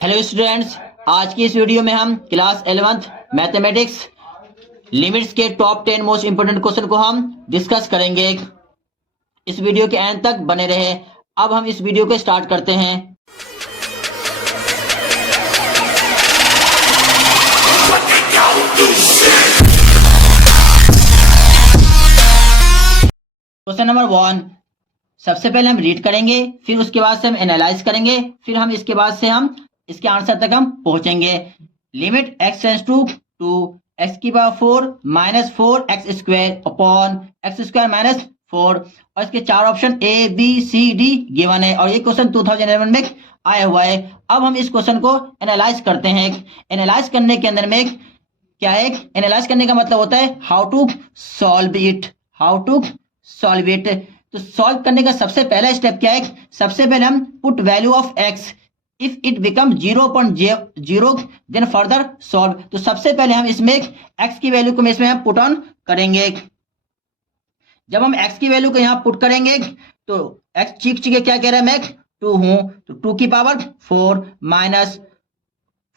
Hello students, आज की इस वीडियो में हम क्लास 11th मैथमेटिक्स लिमिट्स के टॉप 10 मोस्ट इंपोर्टेंट क्वेश्चन को हम डिस्कस करेंगे। इस वीडियो के एंड तक बने रहे। अब हम इस वीडियो को स्टार्ट करते हैं। क्वेश्चन नंबर 1, सबसे पहले हम रीड करेंगे, फिर उसके बाद से हम एनालाइज करेंगे, फिर हम इसके बाद से हम इसके आंसर तक हम पहुंचेंगे। Limit x tends to x की power 4 minus 4x square upon x square minus 4, और इसके चार option A B C D given है और ये क्वेश्चन 2011 में आया हुआ है। अब हम इस क्वेश्चन को एनालाइज करते हैं। एनालाइज करने के अंदर में क्या है, एनालाइज करने का मतलब होता है how to solve it, how to solve it. तो सॉल्व करने का सबसे पहला स्टेप क्या है, सबसे पहले हम put value of x, if it become 0.0 then further solve. तो सबसे पहले हम इसमें x की वैल्यू को इसमें हम पुट ऑन करेंगे। जब हम x की वैल्यू को यहां पुट करेंगे तो x चीख क्या कह रहा है, मैं 2 हूं, तो 2 की पावर 4 माइनस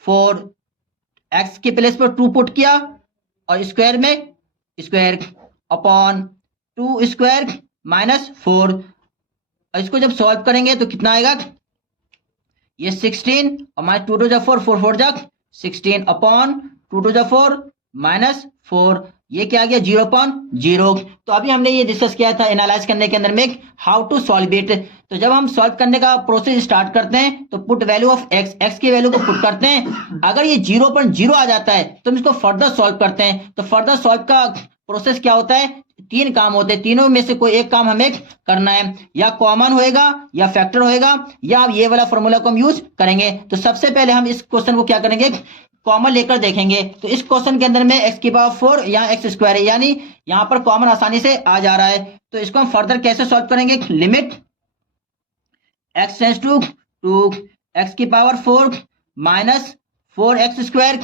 4, x के प्लेस पर 2 पुट किया और स्क्वायर में स्क्वायर अपॉन 2 स्क्वायर माइनस 4, और इसको जब सॉल्व करेंगे तो कितना आएगा, ये 16 और minus 2 to 4, 4 4 16 upon 2 to 4 minus 4, ये क्या आ गया 0.0। तो अभी हमने ये डिस्कस किया था एनालाइज करने के अंदर में हाउ टू सॉल्व इट। तो जब हम सॉल्व करने का प्रोसेस स्टार्ट करते हैं तो पुट वैल्यू ऑफ x की वैल्यू को पुट करते हैं। अगर ये 0.0 आ जाता है तो हम इसको फर्दर सॉल्व करते हैं। तो फर्दर सॉल्व का प्रोसेस क्या होता है, 3 काम होते हैं, तीनों में से कोई एक काम हमें करना है, या कॉमन होएगा या फैक्टर होएगा या ये वाला फॉर्मूला को हम यूज करेंगे। तो सबसे पहले हम इस क्वेश्चन को क्या करेंगे, कॉमन लेकर देखेंगे। तो इस क्वेश्चन के अंदर में x की पावर 4 यहाँ एक्स स्क्वायर है, यानी यहां पर कॉमन आसानी से आ जा रहा है। तो इसको हम फर्दर कैसे सॉल्व करेंगे, limit x tends to x की power 4 minus 4x square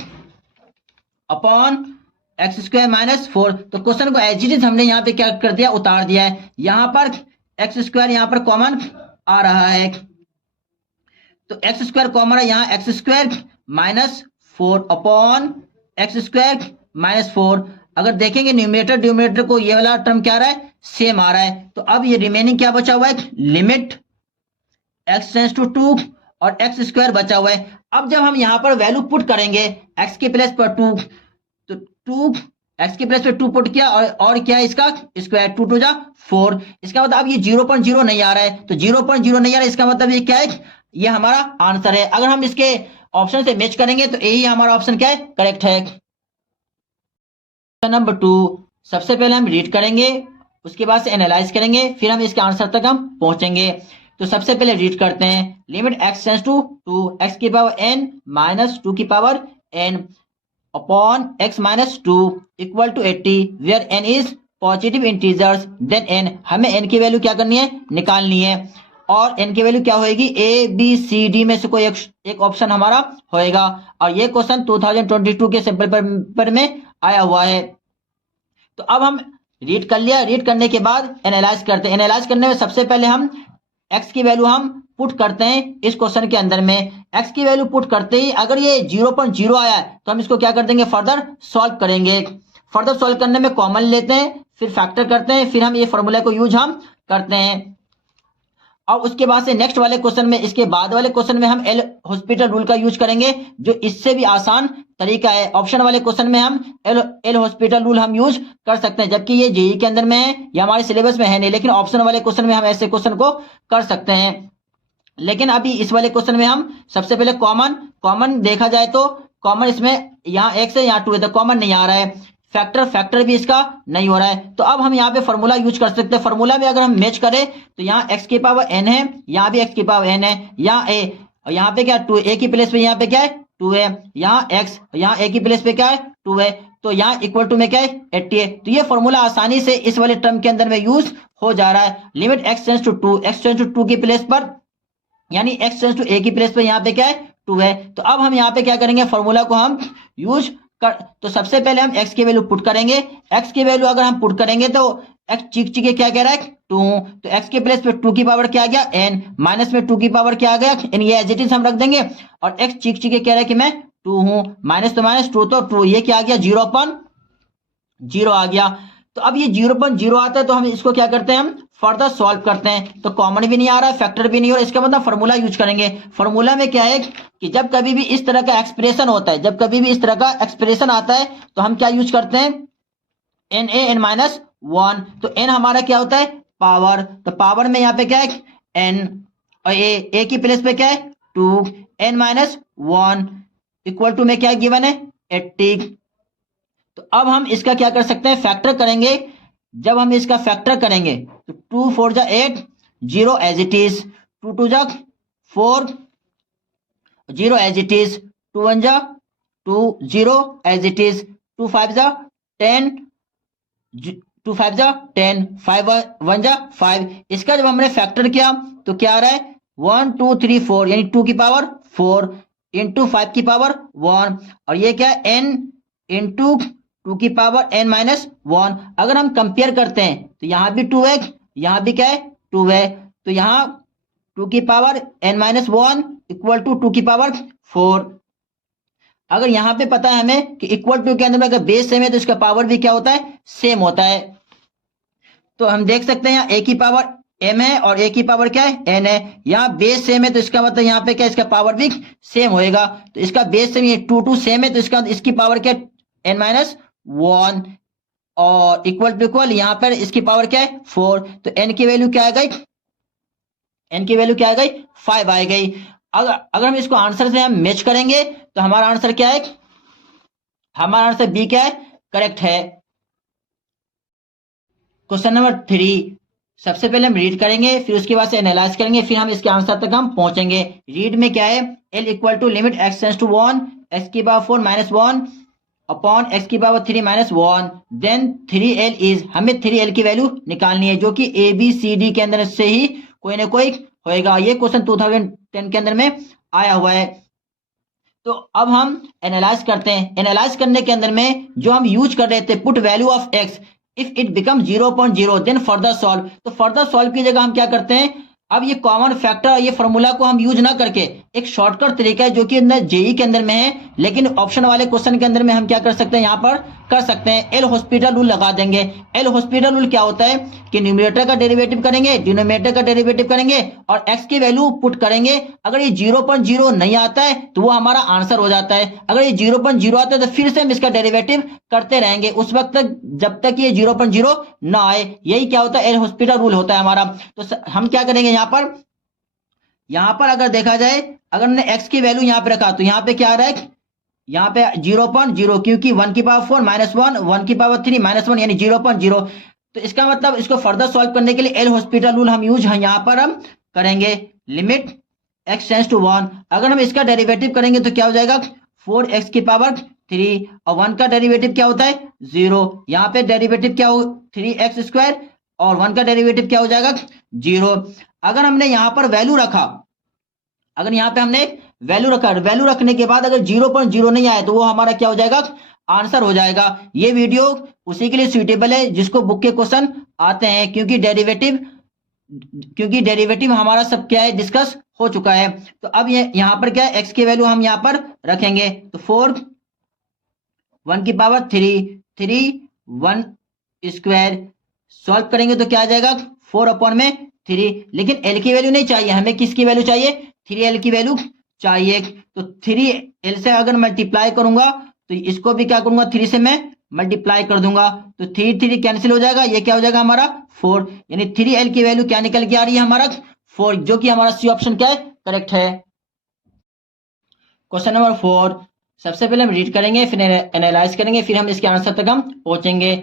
upon x square minus 4। तो क्वेश्चन को एज इट इज हमने यहाँ पे क्या कर दिया, उतार दिया है। यहां पर एक्स स्क्वायर यहाँ पर कॉमन आ रहा है, तो एक्स स्क्वायर कॉमन है, यहाँ x square minus 4 upon x square minus 4। अगर देखेंगे न्यूमरेटर डिनोमिनेटर को ये वाला टर्म क्या आ रहा है, सेम आ रहा है। तो अब ये रिमेनिंग क्या बचा हुआ है, लिमिट x टेंड्स टू 2 और एक्स स्क्वायर बचा हुआ है। अब जब हम यहाँ पर वैल्यू पुट करेंगे x के प्लेस पर 2, तो 2 x के प्लेस पे 2 पुट किया और क्या है इसका स्क्वायर, 2 टू 4। इसका मतलब अब ये 0.0 नहीं आ रहा है, तो 0.0 नहीं आ रहा है, इसका मतलब ये क्या है, ये हमारा आंसर है। अगर हम इसके ऑप्शन से मैच करेंगे तो यही हमारा ऑप्शन क्या है, करेक्ट है। क्वेश्चन नंबर 2, सबसे पहले हम रीड करेंगे, उसके बाद से एनालाइज करेंगे, फिर हम इसके आंसर तक हम पहुंचेंगे। तो सबसे पहले रीड करते हैं, limit x tends to x की पावर n माइनस 2 की power n upon x minus 2 equal to 80, where n is positive integers, then n, हमें n की वैल्यू क्या करनी है, निकालनी है। और n की वैल्यू क्या होएगी, A B C D में से कोई एक ऑप्शन हमारा होएगा। और ये क्वेश्चन 2022 के सैंपल पेपर में आया हुआ है। तो अब हम रीड कर लिया, रीड करने के बाद एनालाइज करते हैं। एनालाइज करने में सबसे पहले हम x की वैल्यू हम पुट करते हैं इस क्वेश्चन के अंदर में। x की वैल्यू पुट करते ही अगर ये 0.0 आया है तो हम इसको क्या कर देंगे, फर्दर सॉल्व करेंगे। फर्दर सॉल्व करने में कॉमन लेते हैं, फिर फैक्टर करते हैं, फिर हम ये फॉर्मूला को यूज हम करते हैं। और उसके बाद से नेक्स्ट वाले क्वेश्चन में, इसके बाद वाले क्वेश्चन में हम एल हॉस्पिटल रूल का यूज करेंगे, जो इससे भी आसान तरीका है। ऑप्शन वाले क्वेश्चन में हम एल हॉस्पिटल रूल हम यूज कर सकते हैं, जबकि ये जेई के अंदर में है, या हमारे सिलेबस में है नहीं, लेकिन ऑप्शन वाले क्वेश्चन में हम ऐसे क्वेश्चन को कर सकते हैं। लेकिन अभी इस वाले क्वेश्चन में हम सबसे पहले कॉमन देखा जाए तो कॉमन इसमें यहाँ x है, यहाँ 2 है, तो कॉमन नहीं आ रहा है। फैक्टर भी इसका नहीं हो रहा है। तो अब हम यहाँ पे फॉर्मूला यूज कर सकते हैं। फॉर्मूला में अगर हम मैच करें तो यहाँ x की पावर n है, यहाँ भी x की पावर n है, यहाँ a, और यहाँ पे क्या 2, a की प्लेस पे यहाँ पे क्या है 2 है, यहाँ x, यहाँ a की प्लेस पे क्या है 2 है, तो यहाँ इक्वल टू में क्या है 80 है। तो ये फॉर्मूला आसानी से इस वाले टर्म के अंदर में यूज हो जा रहा है। Limit x tends to 2, x tends to 2 की प्लेस पर, यानी x टेंड्स टू a की प्लेस पर यहाँ पे क्या है 2 है। तो अब हम यहाँ पे क्या करेंगे, फॉर्मूला को हम यूज कर। तो सबसे पहले हम x की वैल्यू पुट करेंगे। x की वैल्यू अगर हम पुट करेंगे तो x चिक क्या कह रहा है 2, तो x के प्लेस पे 2 की पावर क्या आ गया n, माइनस में 2 की पावर क्या आ गया n, ये एज इट इज हम रख देंगे। और x चिक कह रहा है कि मैं 2 हूं, माइनस तो माइनस 2 तो 2, ये क्या आ गया 0/0 आ गया। तो अब ये 0/0 आता है तो हम इसको क्या करते हैं, हम फर्दर सॉल्व करते हैं। तो कॉमन भी नहीं आ रहा है, फैक्टर भी नहीं हो रहा, इसका मतलब फॉर्मूला यूज करेंगे। फॉर्मूला में क्या है कि जब कभी भी इस तरह का एक्सप्रेशन होता है, जब कभी भी इस तरह का एक्सप्रेशन आता है तो हम क्या यूज करते हैं, एन ए एन माइनस 1। तो एन हमारा क्या होता है पावर, तो पावर में यहाँ पे क्या है एन, और ए की प्लेस पे क्या है 2, एन माइनस 1 इक्वल टू में क्या गिवन है 80। तो अब हम इसका क्या कर सकते हैं, फैक्टर करेंगे। जब हम इसका फैक्टर करेंगे तो 2 4 जा 8, 0 एज इट इज, 2 2 जा 4, 0 एज इट इज, 2 1 जा 2, 0 एज इट इज, 2 5 जा 10, 2 5 जा 10, 5 1 जा 5। इसका जब हमने फैक्टर किया तो क्या आ रहा है 1 2 3 4, यानी 2 की पावर 4 इंटू 5 की पावर 1, और ये क्या है n इंटू 2 की पावर n माइनस 1। अगर हम कंपेयर करते हैं तो यहां भी 2 है, यहां भी क्या है 2 है, तो यहां 2 की power n minus 1 equal to 2 की पावर 4। अगर यहां पे पता है हमें कि इक्वल टू के अंदर में अगर बेस सेम है तो इसका पावर भी क्या होता है सेम होता है। तो हम देख सकते हैं यहाँ a की पावर m है और a की पावर क्या है n है, यहाँ बेस सेम है तो इसका मतलब यहाँ पे क्या इसका पावर भी सेम होएगा। तो इसका बेस सेम, ये 2 2 सेम है तो इसका इसकी पावर क्या n माइनस 1, और इक्वल टू इक्वल यहाँ पर इसकी पावर क्या है 4, तो n की वैल्यू क्या आ गई, n की वैल्यू क्या आ गई 5 आ गई। अगर हम इसको आंसर से हम मैच करेंगे तो हमारा आंसर क्या है, हमारा आंसर बी क्या है करेक्ट है। क्वेश्चन नंबर 3, सबसे पहले हम रीड करेंगे, फिर उसके बाद से एनालाइज करेंगे, फिर हम इसके आंसर तक हम पहुंचेंगे। रीड में क्या है, l equal to limit x tends to 1 x की पावर 4 माइनस 1 अपॉन x की power 3 minus 1, then 3l is, हमें 3l की वैल्यू निकालनी है जो कि a b c d के अंदर से ही कोई ना कोई होएगा। ये क्वेश्चन 2010 के अंदर में आया हुआ है। तो अब हम एनालाइज करते हैं। एनालाइज करने के अंदर में जो हम यूज कर रहे थे put value of x if it become 0.0 then further solve, तो फर्दर सॉल्व की जगह हम क्या करते हैं, अब ये कॉमन फैक्टर ये फॉर्मूला को हम यूज ना करके एक शॉर्टकट तरीका है जो कि अंदर जेई के अंदर में है, लेकिन ऑप्शन वाले क्वेश्चन के अंदर में हम क्या कर सकते हैं, यहाँ पर कर सकते हैं एल हॉस्पिटल रूल लगा देंगे। एल हॉस्पिटल रूल क्या होता है कि न्यूमरेटर का डेरिवेटिव करेंगे, डिनोमिनेटर का डेरिवेटिव करेंगे और x की वैल्यू पुट करेंगे। अगर ये 0.0 नहीं आता है तो वो हमारा आंसर हो जाता है, अगर ये 0.0 आता है तो फिर से हम इसका डेरिवेटिव करते रहेंगे उस वक्त तक जब तक ये 0.0 ना आए। यही क्या होता है एल हॉस्पिटल रूल होता है हमारा। तो हम क्या करेंगे, यहाँ पर अगर देखा जाए, अगर हमने x की वैल्यू यहाँ पे रखा तो यहाँ पे क्या आ रहा है, यहाँ पे 0.0 क्योंकि 1 की पावर 4 माइनस 1 1 की पावर 3 माइनस 1 यानी 0.0। तो इसका मतलब इसको फर्दर सॉल्व करने के लिए एल हॉस्पिटल रूल हम यूज यहाँ पर हम करेंगे। लिमिट x टेंड्स टू 1, अगर हम इसका डेरिवेटिव करेंगे तो क्या हो जाएगा 4x की पावर 3 और 1 का डेरिवेटिव क्या होता है 0, यहाँ पे डेरिवेटिव क्या हो 3x स्क्वायर और 1 का डेरिवेटिव क्या हो जाएगा 0। अगर हमने यहाँ पर वैल्यू रखा, अगर यहाँ पे हमने वैल्यू रखा, वैल्यू रखने के बाद अगर 0.0 नहीं आया तो वो हमारा क्या हो जाएगा आंसर हो जाएगा। ये वीडियो उसी के लिए सुइटेबल है जिसको बुक के क्वेश्चन आते हैं, क्योंकि डेरिवेटिव हमारा सब क्या है डिस्कस हो चुका है। तो अब ये यहाँ पर क्या है x की वैल्यू हम यहाँ पर रखेंगे, तो 4 1 की पावर 3 1 स्क्वायर सॉल्व करेंगे तो क्या आ जाएगा 4/3। लेकिन l की वैल्यू नहीं चाहिए हमें, किसकी वैल्यू चाहिए 3l की वैल्यू चाहिए। तो 3l से अगर मल्टीप्लाई करूंगा तो इसको भी क्या करूंगा 3 से मैं मल्टीप्लाई कर दूंगा, तो 3 3 कैंसिल हो जाएगा, ये क्या हो जाएगा हमारा 4, यानी 3l की वैल्यू क्या निकल के आ रही है हमारा 4, जो कि हमारा सी ऑप्शन क्या है करेक्ट है। क्वेश्चन नंबर 4, सबसे पहले हम रीड करेंगे, फिर एनालाइज करेंगे, फिर हम इसके आंसर तक हम पहुंचेंगे।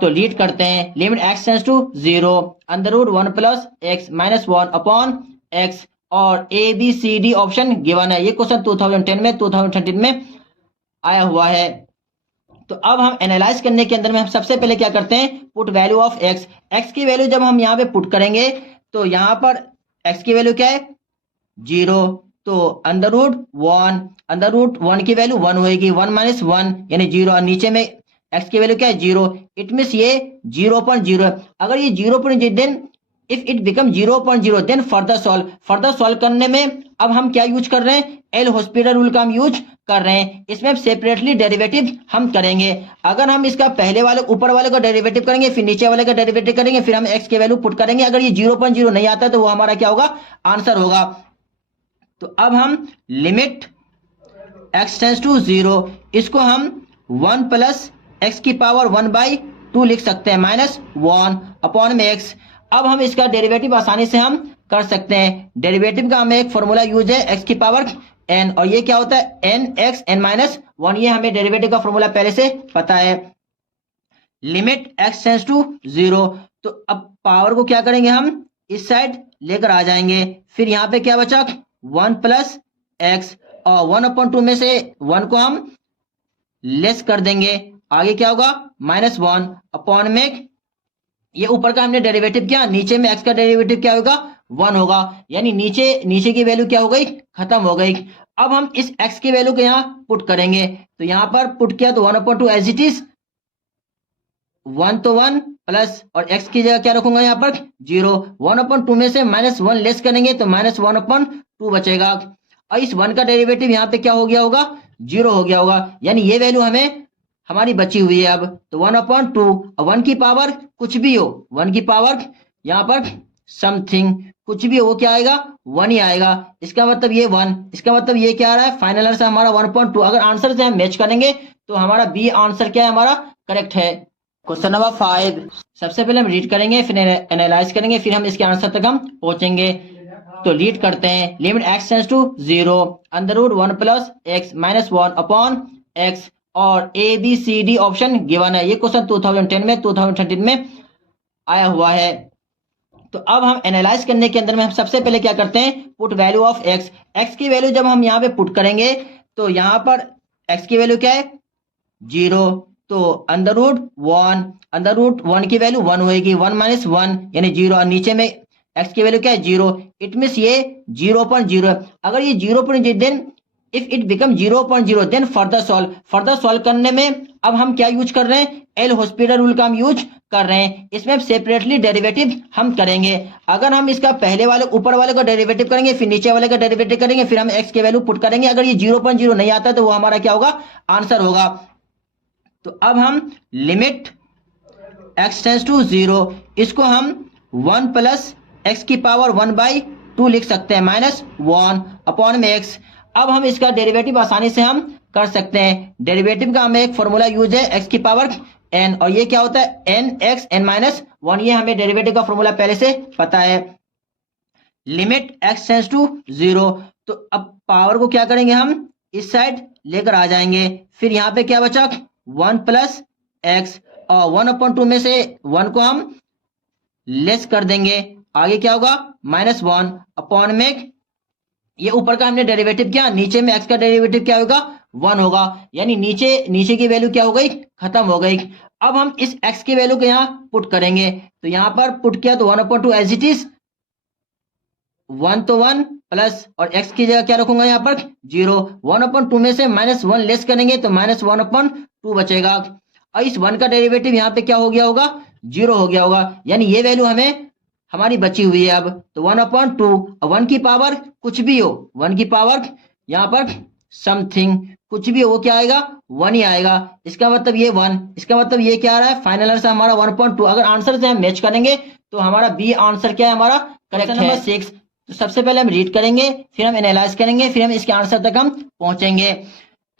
तो रीड करते हैं, limit x tends to 0 under root 1 plus x minus 1 upon x, और A B C D option given है। ये क्वेश्चन 2010 में 2013 में आया हुआ है। तो अब हम एनालाइज करने के अंदर में हम सबसे पहले क्या करते हैं put value of x, x की वैल्यू जब हम यहाँ पे पुट करेंगे तो यहाँ पर x की वैल्यू क्या है 0, तो अंडर रूट 1 की वैल्यू 1 होगी, 1 माइनस 1 यानी 0, और नीचे में एक्स की वैल्यू क्या है 0, इट मीन्स ये 0.0 है। अगर ये 0.0 then if it become 0.0 then further solve करने में अब हम क्या यूज कर रहे हैं, एल हॉस्पिटल रूल का हम यूज कर रहे हैं। इसमें हम सेपरेटली डेरिवेटिव हम करेंगे। अगर हम इसका पहले वाले ऊपर वाले का डेरिवेटिव करेंगे, फिर नीचे वाले का डेरिवेटिव करेंगे, फिर हम एक्स की वैल्यू पुट करेंगे। अगर ये 0.0 नहीं आता तो वो हमारा क्या होगा, आंसर होगा। तो अब हम लिमिट x टेंस टू 0, इसको हम 1 प्लस एक्स की पावर 1/2 लिख सकते हैं, माइनस 1 अपॉन में x। अब हम इसका डेरिवेटिव आसानी से हम कर सकते हैं। डेरिवेटिव का हमें एक फॉर्मूला यूज है x की पावर n, और ये क्या होता है nx n-1। ये हमें डेरिवेटिव का फॉर्मूला पहले से पता है। लिमिट x टेंस टू 0, तो अब पावर को क्या करेंगे, हम इस साइड लेकर आ जाएंगे। फिर यहाँ पे क्या बचा 1 प्लस एक्स, और 1/2 में से 1 को हम लेस कर देंगे। आगे क्या होगा -1 अपॉन में ये ऊपर का हमने डेरिवेटिव किया, नीचे में x का डेरिवेटिव क्या होगा 1 होगा, यानी नीचे की वैल्यू क्या हो गई, खत्म हो गई। अब हम इस x की वैल्यू को यहाँ पुट करेंगे, तो यहाँ पर पुट किया तो 1/2 एज इट इज, 1 तो 1 प्लस और x की जगह क्या रखूंगा यहाँ पर 0। 1/2 में से -1 लेस करेंगे तो -1/2 बचेगा, और इस 1 का डेरिवेटिव यहाँ पे क्या हो गया होगा 0 हो गया होगा, यानी ये वैल्यू हमें हमारी बची हुई है। अब तो 1/2, 1 की पावर कुछ भी हो, 1 की पावर यहाँ पर समथिंग कुछ भी हो, वो क्या आएगा 1 ही आएगा। इसका मतलब ये 1, इसका मतलब ये क्या आ रहा है, फाइनल आंसर हमारा 1/2। अगर आंसर से हम मैच करेंगे तो हमारा बी आंसर क्या है, हमारा करेक्ट है। क्वेश्चन नंबर 5, सबसे पहले हम रीड करेंगे, फिर एनालाइज करेंगे, फिर हम इसके आंसर तक हम पहुंचेंगे। तो रीड करते हैं, limit x tends to 0 √1 plus x -1 upon x, और A B C D option given है। ये क्वेश्चन 2013 में आया हुआ है। तो अब हम एनालाइज करने के अंदर में हम सबसे पहले क्या करते हैं, पुट वैल्यू ऑफ x की वैल्यू जब हम यहाँ पे पुट करेंगे तो यहाँ पर x की वैल्यू क्या है 0, तो √1 की वैल्यू 1 होगी, 1 - 1 यानी 0, और नीचे में x की वैल्यू क्या है 0, इट मीन्स ये 0.0 है। अगर ये 0.0 then if it become 0.0 then further solve करने में अब हम क्या यूज कर रहे हैं, एल हॉस्पिटल रूल का हम यूज कर रहे हैं। इसमें सेपरेटली डेरिवेटिव हम करेंगे। अगर हम इसका पहले वाले ऊपर वाले का डेरिवेटिव करेंगे, फिर नीचे वाले का डेरिवेटिव करेंगे, फिर हम x की वैल्यू पुट करेंगे। अगर ये 0.0 नहीं आता तो वो हमारा क्या होगा, आंसर होगा। तो अब हम लिमिट x टेंस टू 0, इसको हम 1 प्लस एक्स की पावर 1/2 लिख सकते हैं, -1 अपॉन में x। अब हम इसका डेरिवेटिव आसानी से हम कर सकते हैं। डेरिवेटिव का हमें एक फॉर्मूला यूज है x की पावर n, और ये क्या होता है nx n-1। ये हमें डेरिवेटिव का फॉर्मूला पहले से पता है। लिमिट x टेंस टू 0, तो अब पावर को क्या करेंगे, हम इस साइड लेकर आ जाएंगे। फिर यहाँ पे क्या बचा 1 प्लस एक्स, और 1/2 में से 1 को हम लेस कर देंगे। आगे क्या होगा -1 अपॉन में ये ऊपर का हमने डेरिवेटिव किया, नीचे में x का डेरिवेटिव क्या होगा 1 होगा, यानी नीचे की वैल्यू क्या हो गई, खत्म हो गई। अब हम इस x की वैल्यू को यहाँ पुट करेंगे, तो यहाँ पर पुट किया तो 1/2 एज इट इज, 1 तो 1 प्लस और x की जगह क्या रखूंगा यहाँ पर 0। 1/2 में से -1 लेस करेंगे तो -1/2 बचेगा, और इस 1 का डेरिवेटिव यहाँ पे क्या हो गया होगा 0 हो गया होगा, यानी ये वैल्यू हमें हमारी बची हुई है। अब तो 1/2, 1 की पावर कुछ भी हो, 1 की पावर यहाँ पर समथिंग कुछ भी हो, वो क्या आएगा 1 ही आएगा। इसका मतलब ये 1, इसका मतलब ये क्या आ रहा है, फाइनल आंसर हमारा 1/2। अगर आंसर से हम मैच करेंगे तो हमारा बी आंसर क्या है, हमारा करेक्ट है। नंबर 6, तो सबसे पहले हम रीड करेंगे, फिर हम एनालाइज करेंगे, फिर हम इसके आंसर तक हम पहुंचेंगे।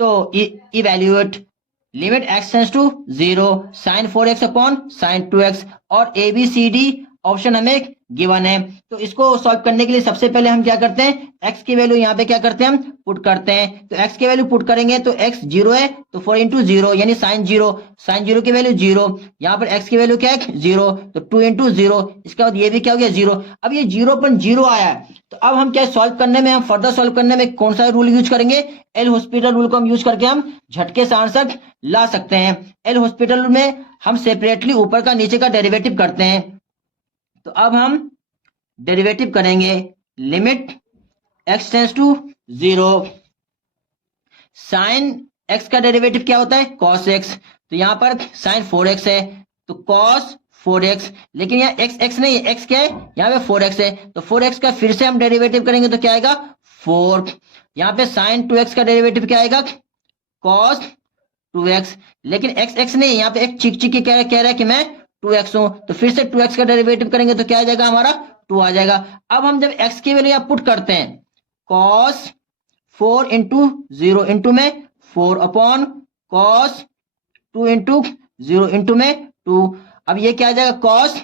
तो evaluate limit x tends to 0 sin 4x upon sin 2x, और A B C D option हमें गिवन है। तो इसको सॉल्व करने के लिए सबसे पहले हम क्या करते हैं, x की वैल्यू यहाँ पे क्या करते हैं, हम पुट करते हैं। तो x की वैल्यू पुट करेंगे तो x 0 है, तो 4 × 0 यानी sin 0 की वैल्यू 0। यहाँ पर x की वैल्यू क्या है 0, तो 2 × 0, इसका बाद ये भी क्या हो गया 0। अब ये 0.0 आया है, तो अब हम क्या सॉल्व करने में, हम फर्दर सॉल्व करने में कौन सा रूल यूज करेंगे, एल हॉस्पिटल रूल को हम यूज करके हम झटके से आंसर ला सकते हैं। एल हॉस्पिटल में हम सेपरेटली ऊपर का नीचे का डेरिवेटिव करते हैं। तो अब हम डेरिवेटिव करेंगे, limit x tends to 0 sin x का डेरिवेटिव क्या होता है cos x, तो यहाँ पर sin 4x है तो cos 4x, लेकिन यहाँ x नहीं है, x क्या है यहाँ पे 4x है, तो 4x का फिर से हम डेरिवेटिव करेंगे तो क्या आएगा 4। यहाँ पे sin 2x का डेरिवेटिव क्या आएगा cos 2x, लेकिन x नहीं है, यहाँ पे एक चिक चिक कह रहा है कि मैं 2x हूं, तो फिर से 2x का डेरिवेटिव करेंगे तो क्या आ जाएगा हमारा 2 आ जाएगा। अब हम जब x की वैल्यू यहाँ पुट करते हैं cos 4 इंटू 0 इंटू में 4 अपॉन cos 2 इंटू 0 इंटू में 2, अब ये क्या आ जाएगा cos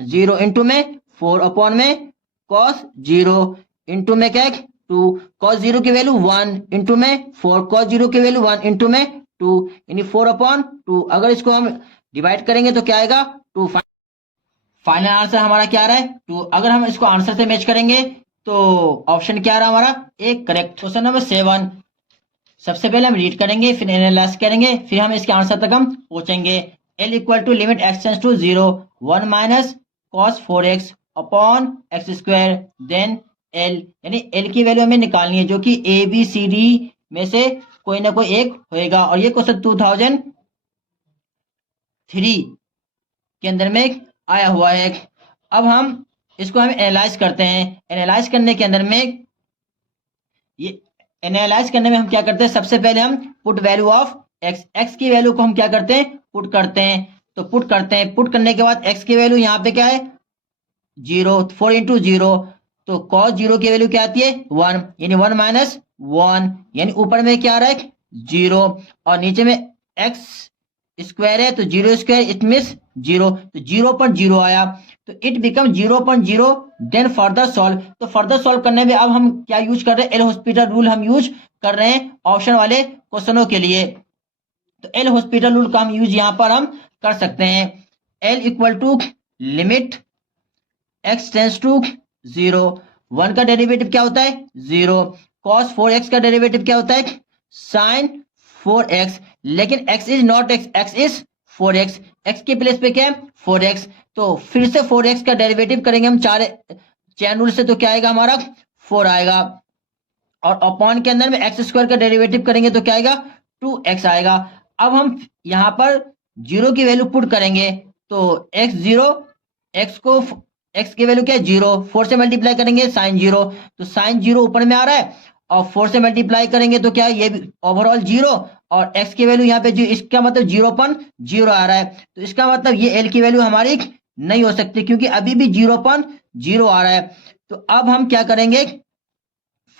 0 इंटू में 4 अपॉन में cos 0 इंटू में क्या है 2, cos 0 की वैल्यू 1 इंटू में 4, cos 0 की वैल्यू 1 इंटू में 2, यानी 4 अपॉन 2। अगर इसको हम डिवाइड करेंगे तो क्या आएगा 2। फाइनल आंसर हमारा क्या आ रहा है 2। अगर हम इसको आंसर से मैच करेंगे तो ऑप्शन क्या आ रहा है हमारा एक करेक्ट। क्वेश्चन नंबर 7, सबसे पहले हम रीड करेंगे फिर एनालाइज करेंगे फिर हम इसके आंसर तक हम पहुंचेंगे। L equal to limit x tends to 0 1 minus cos 4x upon x square, then L यानी L की वैल्यू हमें निकालनी है जो कि ABCD में से कोई ना कोई एक होएगा, और ये क्वेश्चन 2003 के अंदर में आया हुआ है। अब हम इसको हम एनालाइज करते हैं। एनालाइज करने के अंदर में ये एनालाइज करने में हम क्या करते हैं, सबसे पहले हम पुट वैल्यू ऑफ x की वैल्यू को हम क्या करते हैं पुट करते हैं, तो पुट करते हैं। पुट करने के बाद x की वैल्यू यहाँ पे क्या है 0, 4 इंटू 0, तो cos 0 की वैल्यू क्या आती है 1, यानी 1 माइनस 1, यानी ऊपर में क्या आ रहा है 0 और नीचे में x स्क्वायर है तो 0 स्क्वायर इट मीन्स 0, तो 0.0 आया, तो it become 0.0। Then further solve, तो फर्दर सॉल्व करने में अब हम क्या यूज कर रहे हैं एल हॉस्पिटल रूल हम यूज कर रहे हैं ऑप्शन वाले क्वेश्चनों के लिए। तो एल हॉस्पिटल रूल का हम यूज यहां पर हम कर सकते हैं। L equal to limit x tends to 0, 1 का डेरिवेटिव क्या होता है 0, cos 4x का डेरिवेटिव क्या होता है sin 4x, लेकिन x is not x, x is 4x, x के प्लेस पे क्या है 4x, तो फिर से 4x का डेरिवेटिव करेंगे हम चैन रूल से, तो क्या आएगा हमारा 4 आएगा, और अपॉन के अंदर में एक्स स्क्वायर का डेरिवेटिव करेंगे तो क्या आएगा 2x आएगा। अब हम यहां पर 0 की वैल्यू पुट करेंगे तो x0, x की वैल्यू क्या है 0, 4 से मल्टीप्लाई करेंगे sin 0, तो sin 0 ऊपर में आ रहा है और 4 से मल्टीप्लाई करेंगे तो क्या है ये ओवरऑल 0, और x की वैल्यू यहाँ पे जो इसका मतलब 0.0 आ रहा है, तो इसका मतलब ये l की वैल्यू हमारी नहीं हो सकती क्योंकि अभी भी 0.0 आ रहा है। तो अब हम क्या करेंगे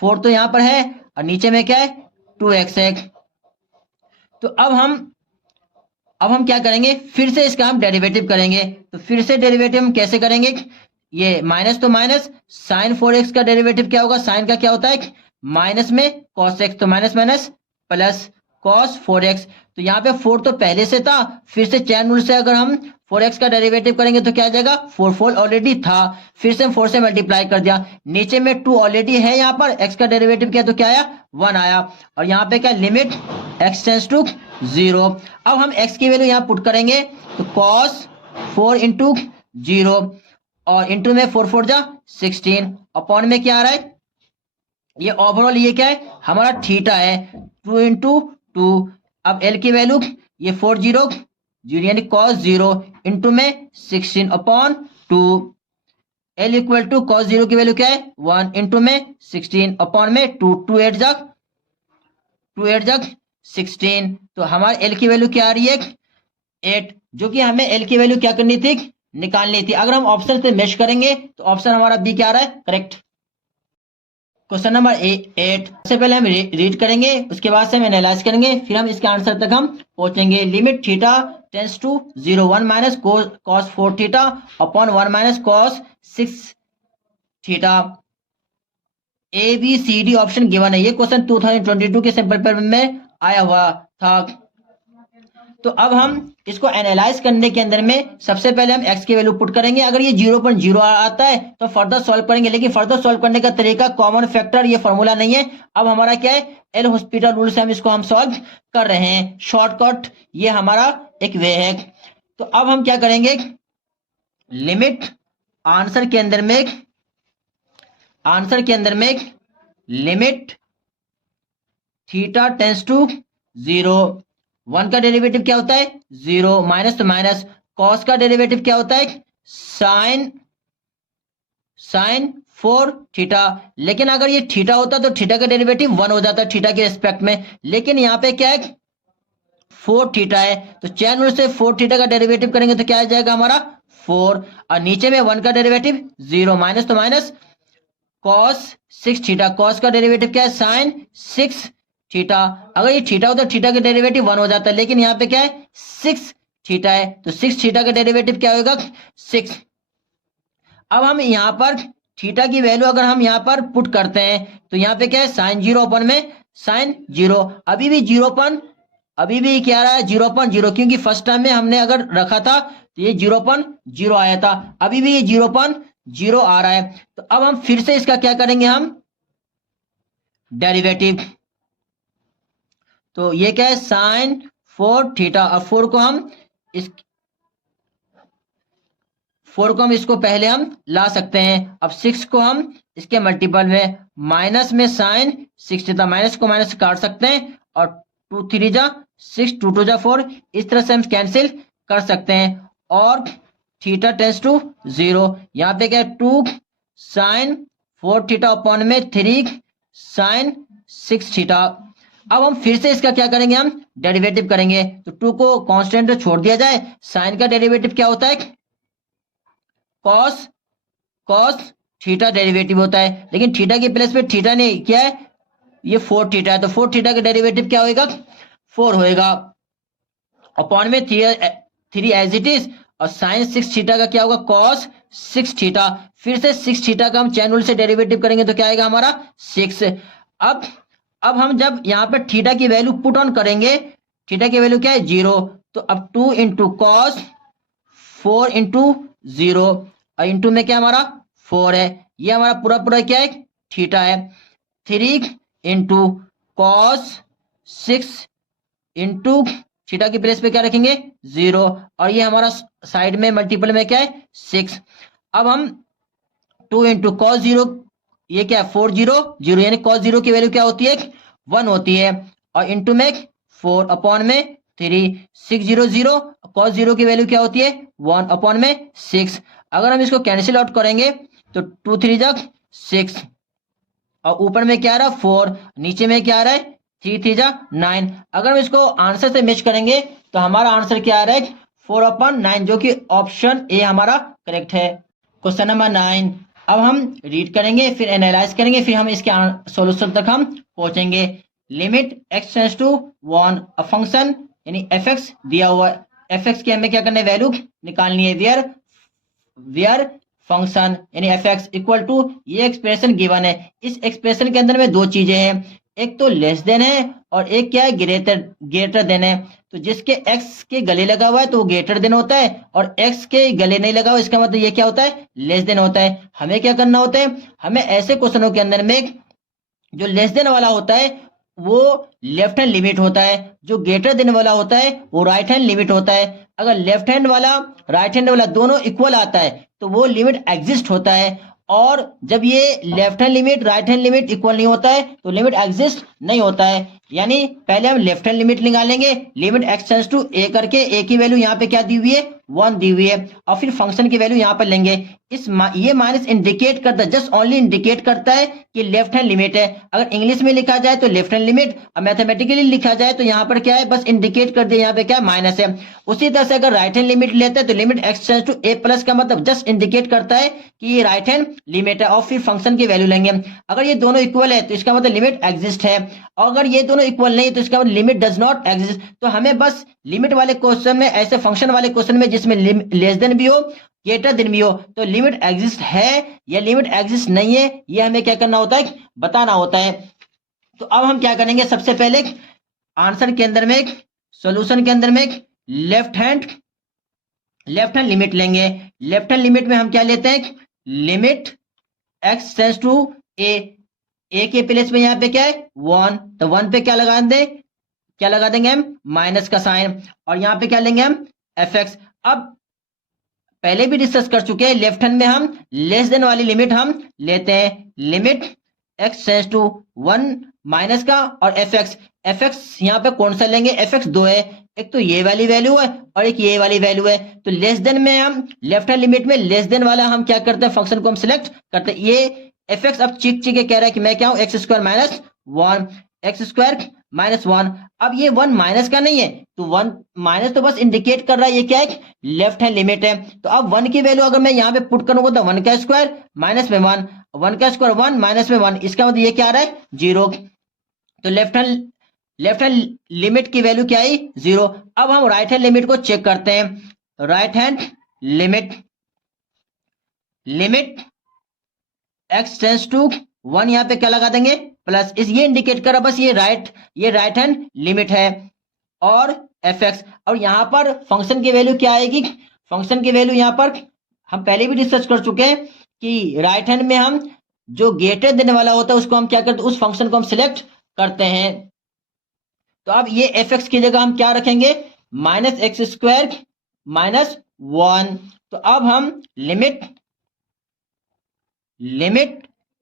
4 तो यहाँ पर है और नीचे में क्या है 2x है, तो अब हम क्या करेंगे फिर से इसका हम डेरिवेटिव करेंगे, तो फिर से डेरिवेटिव हम कैसे करेंगे, ये माइनस तो माइनस sin 4x का डेरिवेटिव क्या होगा, sin का क्या होता है माइनस में cos x, तो minus minus plus cos 4x, तो यहाँ पे 4 तो पहले से था, फिर से चैन रूल से अगर हम 4x का डेरिवेटिव करेंगे तो क्या आ जाएगा 4 ऑलरेडी था, फिर से हम 4 से मल्टीप्लाई कर दिया, नीचे में 2 ऑलरेडी है, यहाँ पर x का डेरिवेटिव क्या तो क्या आया 1 आया, और यहाँ पे क्या लिमिट x टेंस टू 0। अब हम x की वैल्यू यहाँ पुट करेंगे तो cos 4 इंटू 0 और इंटू में 4 4 जा 16 अपॉन में क्या आ रहा है, ये ओवरऑल ये क्या है हमारा थीटा है 2 इंटू 2। अब l की वैल्यू ये 4 0 0 यानी cos 0 इंटू में 16 upon 2, l equal to cos 0 की वैल्यू क्या है 1 इंटू में 16 अपॉन में 2, 2 8 जग 16, तो हमारे l की वैल्यू क्या आ रही है 8, जो कि हमें l की वैल्यू क्या करनी थी निकालनी थी। अगर हम ऑप्शन से मैच करेंगे तो ऑप्शन हमारा बी क्या आ रहा है करेक्ट। क्वेश्चन नंबर 8, सबसे पहले हम रीड करेंगे उसके बाद से हम एनालाइज करेंगे फिर हम इसके आंसर तक हम पहुंचेंगे। Limit theta tends to 0 1 minus cos 4 theta upon 1 minus cos 6 theta, ABCD option given है। ये क्वेश्चन 2022 के सैंपल पेपर में आया हुआ था। तो अब हम इसको एनालाइज करने के अंदर में सबसे पहले हम x की वैल्यू पुट करेंगे, अगर ये 0.0 आता है तो फर्दर सॉल्व करेंगे, लेकिन फर्दर सॉल्व करने का तरीका कॉमन फैक्टर ये फॉर्मूला नहीं है। अब हमारा क्या है एल हॉस्पिटल रूल से हम इसको हम सॉल्व कर रहे हैं, शॉर्टकट ये हमारा एक वे है। तो अब हम क्या करेंगे लिमिट आंसर के अंदर में limit theta tends to zero, one का डेरिवेटिव क्या होता है, जीरो, माइनस तो माइनस, कॉस का डेरिवेटिव क्या होता है, साइन, साइन 4 थीटा। लेकिन अगर ये थीटा होता तो थीटा का डेरिवेटिव 1 हो जाता थीटा के रिस्पेक्ट में, लेकिन यहाँ पे क्या है 4 थीटा है, तो चैन रूल से 4 थीटा का डेरिवेटिव करेंगे तो क्या आ जाएगा हमारा 4, और नीचे में 1 का डेरिवेटिव 0, माइनस तो माइनस, कॉस 6 थीटा, कॉस का डेरिवेटिव क्या है साइन 6 थीटा। अगर ये थीटा होता थीटा का डेरिवेटिव 1 हो जाता है, लेकिन यहाँ पे क्या है 6 थीटा है, तो 6 थीटा का डेरिवेटिव क्या होगा 6। अब हम यहाँ पर थीटा की वैल्यू अगर हम यहाँ पर पुट करते हैं तो यहाँ पे क्या है साइन 0 अपन में साइन 0, अभी भी 0 अभी भी क्या रहा है 0.0, क्योंकि फर्स्ट टाइम में हमने अगर रखा था तो ये 0.0 आया था, अभी भी ये 0.0 आ रहा है। तो अब हम फिर से इसका क्या करेंगे हम डेरिवेटिव, तो ये क्या है साइन 4 थीटा, और 4 को हम इस 4 को हम इसको पहले हम ला सकते हैं, अब 6 को हम इसके मल्टीपल में माइनस में साइन 6 थीटा, माइनस को माइनस काट सकते हैं, और 2 3 जा 6, 2 2 जा 4, इस तरह से हम कैंसिल कर सकते हैं, और थीटा टेंस टू 0, यहाँ पे क्या है 2 साइन 4 थीटा अपॉन में 3 साइन 6 थीटा। अब हम फिर से इसका क्या करेंगे हम डेरिवेटिव करेंगे, तो 2 को कांस्टेंट छोड़ दिया जाए, साइन का डेरिवेटिव क्या होता है कॉस, कॉस थीटा डेरिवेटिव होता है, लेकिन थीटा के प्लेस पे थीटा नहीं क्या है ये 4 थीटा है, तो 4 थीटा का डेरिवेटिव क्या होएगा 4 होएगा, अपॉन में 3 एज इट इज, और साइन 6 थीटा का क्या होगा कॉस 6 थीटा, फिर से 6 थीटा का हम चैन रूल से डेरिवेटिव करेंगे तो क्या आएगा हमारा 6। अब हम जब यहाँ पर थीटा की वैल्यू पुट ऑन करेंगे, थीटा की वैल्यू क्या है 0, तो अब 2 इंटू कॉस 4 इंटू 0, और इंटू में क्या हमारा 4 है, ये हमारा पूरा पूरा क्या है थीटा है, 3 इंटू कॉस 6 इंटू थीटा की प्लेस पे क्या रखेंगे 0, और ये हमारा साइड में मल्टीपल में क्या है 6। अब हम 2 इंटू कॉस 0, ये क्या है 4 0 0, यानी कॉस 0 की वैल्यू क्या होती है 1 होती है, और इंटू में 4 अपॉन में 3, 6 0 0, कॉस 0 की वैल्यू क्या होती है 1 अपॉन में 6। अगर हम इसको कैंसिल आउट करेंगे तो 2 3 जा 6, और ऊपर में क्या आ रहा है 4, नीचे में क्या आ रहा है 3 3 जा 9। अगर हम इसको आंसर से मैच करेंगे तो हमारा आंसर क्या आ रहा है 4/9, जो कि ऑप्शन ए हमारा करेक्ट है। क्वेश्चन नंबर 9, अब हम रीड करेंगे फिर एनालाइज करेंगे, फिर हम इसके सॉल्यूशन तक हम पहुंचेंगे। Limit x tends to 1, a function यानी fx दिया हुआ है, fx की हमें क्या करना है वैल्यू निकालनी है, वेयर फंक्शन यानी fx इक्वल टू, ये एक्सप्रेशन गिवन है, इस एक्सप्रेशन के अंदर में दो चीजें हैं, एक तो लेस देन है और एक क्या है ग्रेटर देन है। तो जिसके x के गले लगा हुआ है तो वो ग्रेटर देन होता है, और x के गले नहीं लगा हुआ इसका मतलब ये क्या होता है लेस देन होता है। हमें क्या करना होता है, हमें ऐसे क्वेश्चनों के अंदर में जो लेस देन वाला होता है वो लेफ्ट हैंड लिमिट होता है, जो ग्रेटर देन वाला होता है वो राइट हैंड लिमिट होता है। अगर लेफ्ट हैंड वाला राइट हैंड वाला दोनों इक्वल आता है तो वो लिमिट एग्जिस्ट होता है, और जब ये left hand limit right hand limit equal नहीं होता है तो लिमिट एग्जिस्ट नहीं होता है। यानी पहले हम लेफ्ट हैंड लिमिट निकालेंगे, limit x tends to a करके, a की वैल्यू यहाँ पे क्या दी हुई है 1 दी हुई है, और फिर फंक्शन की वैल्यू यहाँ पर लेंगे। ये माइनस इंडिकेट करता है, जस्ट ओनली इंडिकेट करता है कि लेफ्ट हैंड लिमिट है। अगर इंग्लिश में लिखा जाए तो लेफ्ट हैंड लिमिट, और मैथमेटिकली लिखा जाए तो यहाँ पर क्या है बस इंडिकेट कर दिया, यहाँ पे क्या माइनस है। उसी तरह से अगर राइट हैंड लिमिट लेते हैं तो limit x tends to a plus का मतलब जस्ट इंडिकेट करता है कि ये राइट हैंड लिमिट है, और फिर फंक्शन की वैल्यू लेंगे। अगर ये दोनों इक्वल है तो इसका मतलब लिमिट एग्जिस्ट है, और अगर ये दोनों इक्वल नहीं तो इसका मतलब लिमिट डज नॉट एग्जिस्ट। तो हमें बस लिमिट वाले क्वेश्चन में, ऐसे फंक्शन वाले क्वेश्चन में जिसमें लेस देन भी हो ग्रेटर देन भी हो, तो लिमिट एग्जिस्ट है या लिमिट एग्जिस्ट नहीं है ये हमें क्या करना होता है बताना होता है। तो अब हम क्या करेंगे, सबसे पहले आंसर के अंदर में सॉल्यूशन के अंदर में लेफ्ट हैंड लिमिट लेंगे। लेफ्ट हैंड लिमिट में हम क्या लेते हैं limit x tends to a के प्लेस में यहाँ पे क्या है 1, तो 1 पे क्या लगा देंगे हम माइनस का साइन, और यहाँ पे क्या लेंगे हम fx। अब पहले भी डिस्कस कर चुके हैं, लेफ्ट हैंड में हम लेस देन वाली लिमिट हम लेते हैं, limit x tends to 1 minus का और एफ एक्स यहाँ पे कौन सा लेंगे, एफ एक्स दो है, एक तो ये वाली वैल्यू है और एक ये वाली वैल्यू है। तो लेस देन में हम लेफ्ट हैंड लिमिट में लेस देन वाला हम क्या करते हैं, फंक्शन को हम सिलेक्ट करते हैं। ये एफ एक्स अब चिक चिक के कह रहा है कि मैं क्या हूं, x square minus one, x square minus one. अब ये वन माइनस का नहीं है, तो वन माइनस तो बस इंडिकेट कर रहा है ये क्या है, लेफ्ट हैंड लिमिट है। तो अब वन की वैल्यू अगर मैं यहाँ पे पुट करूंगा तो वन का स्क्वायर माइनस में वन का स्क्वायर वन माइनस में वन, इसका मतलब ये क्या आ रहा है, जीरो। तो लेफ्ट हैंड लिमिट की वैल्यू क्या आई, जीरो। अब हम राइट हैंड लिमिट को चेक करते हैं। Right hand limit x tends to one, यहां पे क्या लगा देंगे, प्लस, इस ये इंडिकेट कर रहा बस ये राइट हैंड लिमिट है और एफ एक्स। और यहां पर फंक्शन की वैल्यू क्या आएगी, फंक्शन की वैल्यू यहां पर हम पहले भी डिस्कस कर चुके हैं कि राइट हैंड में हम जो गेटेड देने वाला होता है उसको हम क्या करते हैं, उस फंक्शन को हम सिलेक्ट करते हैं। तो अब ये एफ एक्स की जगह हम क्या रखेंगे, minus x square minus one. तो अब हम limit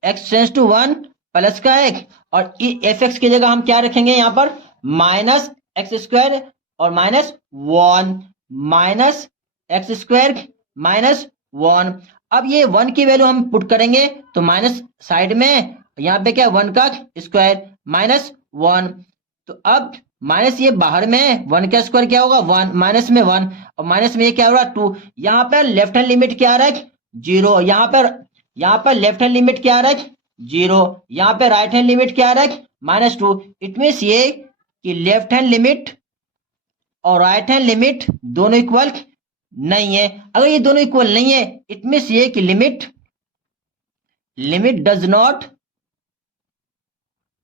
x tends to one plus का एक, और एफ एक्स की जगह हम क्या रखेंगे यहाँ पर, माइनस एक्स स्क्वायर और minus one, minus x square minus one. अब ये वन की वैल्यू हम पुट करेंगे तो माइनस साइड में यहाँ पे क्या, वन का स्क्वायर माइनस वन। तो अब माइनस ये बाहर में, वन का स्क्वायर क्या होगा, वन, माइनस में वन और माइनस में ये क्या हो रहा है, टू। यहाँ पर लेफ्ट हैंड लिमिट क्या आ रहा है, जीरो। यहाँ पर लेफ्ट हैंड लिमिट क्या आ रहा है, जीरो। यहाँ पे राइट हैंड लिमिट क्या आ रहा है, माइनस टू। इट मीन्स ये कि लेफ्ट हैंड लिमिट और राइट हैंड लिमिट दोनों इक्वल नहीं है। अगर ये दोनों इक्वल नहीं है, इट मीन्स ये कि लिमिट डज नॉट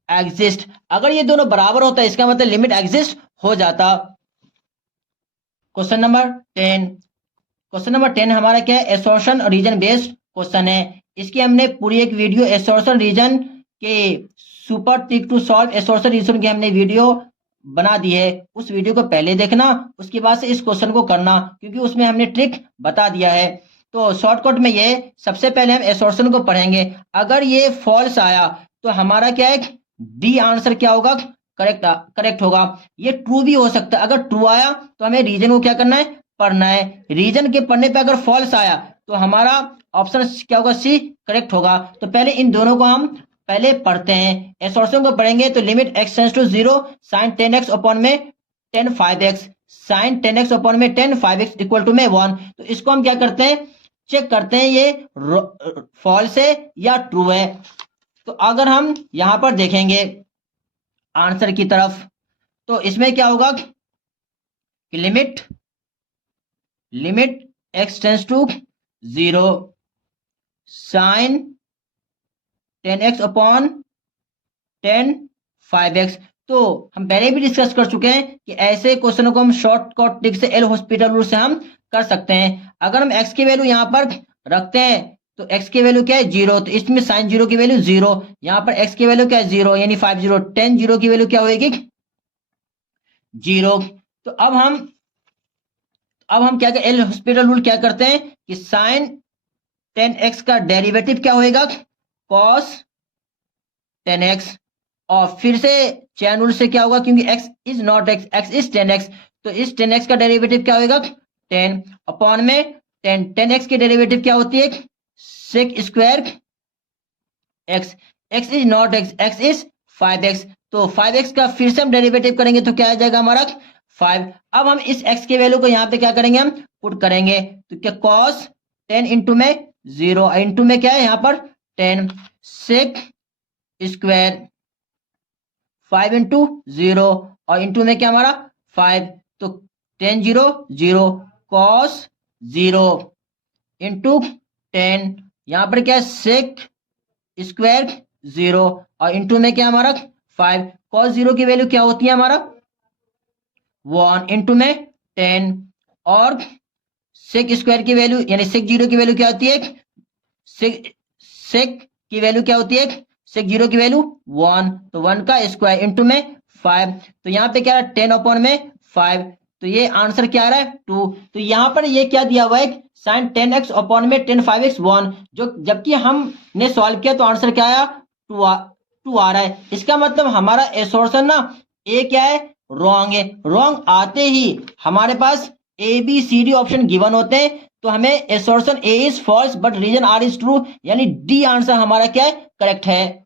एग्जिस्ट। अगर ये दोनों बराबर होता है इसका मतलब लिमिट एग्जिस्ट हो जाता। क्वेश्चन नंबर 10, क्वेश्चन नंबर 10 हमारा क्या है, एसोर्शन और रीजन बेस्ड क्वेश्चन है। इसकी हमने पूरी एक वीडियो एसोर्शन रीजन के super trick to solve assertion reason की हमने वीडियो बना दी है, उस वीडियो को पहले देखना, उसके बाद से इस क्वेश्चन को करना, क्योंकि उसमें हमने ट्रिक बता दिया है। तो शॉर्टकट में ये सबसे पहले हम एसोर्शन को पढ़ेंगे। अगर ये फॉल्स आया तो हमारा क्या है, डी आंसर क्या होगा, करेक्ट होगा। ये ट्रू भी हो सकता है, अगर ट्रू आया तो हमें रीजन को क्या करना है, पढ़ना है। रीजन के पढ़ने पे अगर फॉल्स आया तो हमारा ऑप्शन क्या होगा, सी करेक्ट होगा। तो पहले इन दोनों को हम पहले पढ़ते हैं। एसोर्शन को पढ़ेंगे तो limit x tends to zero sine 10x upon में 10 5x, साइन 10x अपॉन में 10 5x इक्वल टू में 1। तो इसको हम क्या करते हैं, चेक करते हैं ये फॉल्स है या ट्रू है। तो अगर हम यहां पर देखेंगे आंसर की तरफ, तो इसमें क्या होगा कि limit x tends to zero sine 10x upon 10 5x। तो हम पहले भी डिस्कस कर चुके हैं कि ऐसे क्वेश्चनों को हम शॉर्टकट ट्रिक से, एल हॉस्पिटल रूल से हम कर सकते हैं। अगर हम x की वैल्यू यहां पर रखते हैं तो x की वैल्यू क्या है, जीरो, तो इसमें साइन जीरो की वैल्यू जीरो, यहां पर x की वैल्यू क्या है, जीरो, यानी 5 0 10 जीरो की वैल्यू क्या होगी, जीरो। तो अब हम क्या कर, एल हॉस्पिटल रूल क्या करते हैं कि साइन 10x का डेरिवेटिव क्या होएगा, कॉस 10x, और फिर से चैन रूल से क्या होगा, क्योंकि x is not x, x is 10x, तो इस 10x का डेरिवेटिव क्या होगा, 10 अपॉन में 10x की डेरिवेटिव क्या होती है, sec square x, x is not x, x is 5x, तो 5x का फिर से हम डेरिवेटिव करेंगे तो क्या आ जाएगा हमारा 5। अब हम इस x की वैल्यू को यहाँ पे क्या करेंगे, हम पुट करेंगे, तो क्या cos 10 इंटू में जीरो, इंटू में क्या है यहाँ पर 10, सेक स्क्वायर 5 इंटू जीरो, और इंटू में क्या हमारा 5, तो 10 0 0 cos 0 इंटू 10, यहाँ पर क्या है सेक स्क्वायर 0, और इंटू में क्या हमारा 5, cos 0 की वैल्यू क्या होती है हमारा 1, इंटू में 10, और सेक स्क्वायर की वैल्यू यानी सेक 0 की वैल्यू क्या होती है, सेक की वैल्यू क्या होती है, सेक 0 की वैल्यू 1, तो 1 का स्क्वायर इंटू में 5, तो यहाँ पे क्या है 10 अपॉन में 5, तो ये आंसर क्या आ रहा है 2। तो यहाँ पर ये क्या दिया हुआ है, साइन 10x अपॉन में 10 5x 1, जो जबकि हमने सॉल्व किया तो आंसर क्या आया 2 आ रहा है, इसका मतलब हमारा एसोर्शन ना ए क्या है, रॉन्ग है। रॉन्ग आते ही हमारे पास A B C D option given होते हैं, तो हमें assertion A is false but reason R is true, यानी डी आंसर हमारा क्या है, करेक्ट है।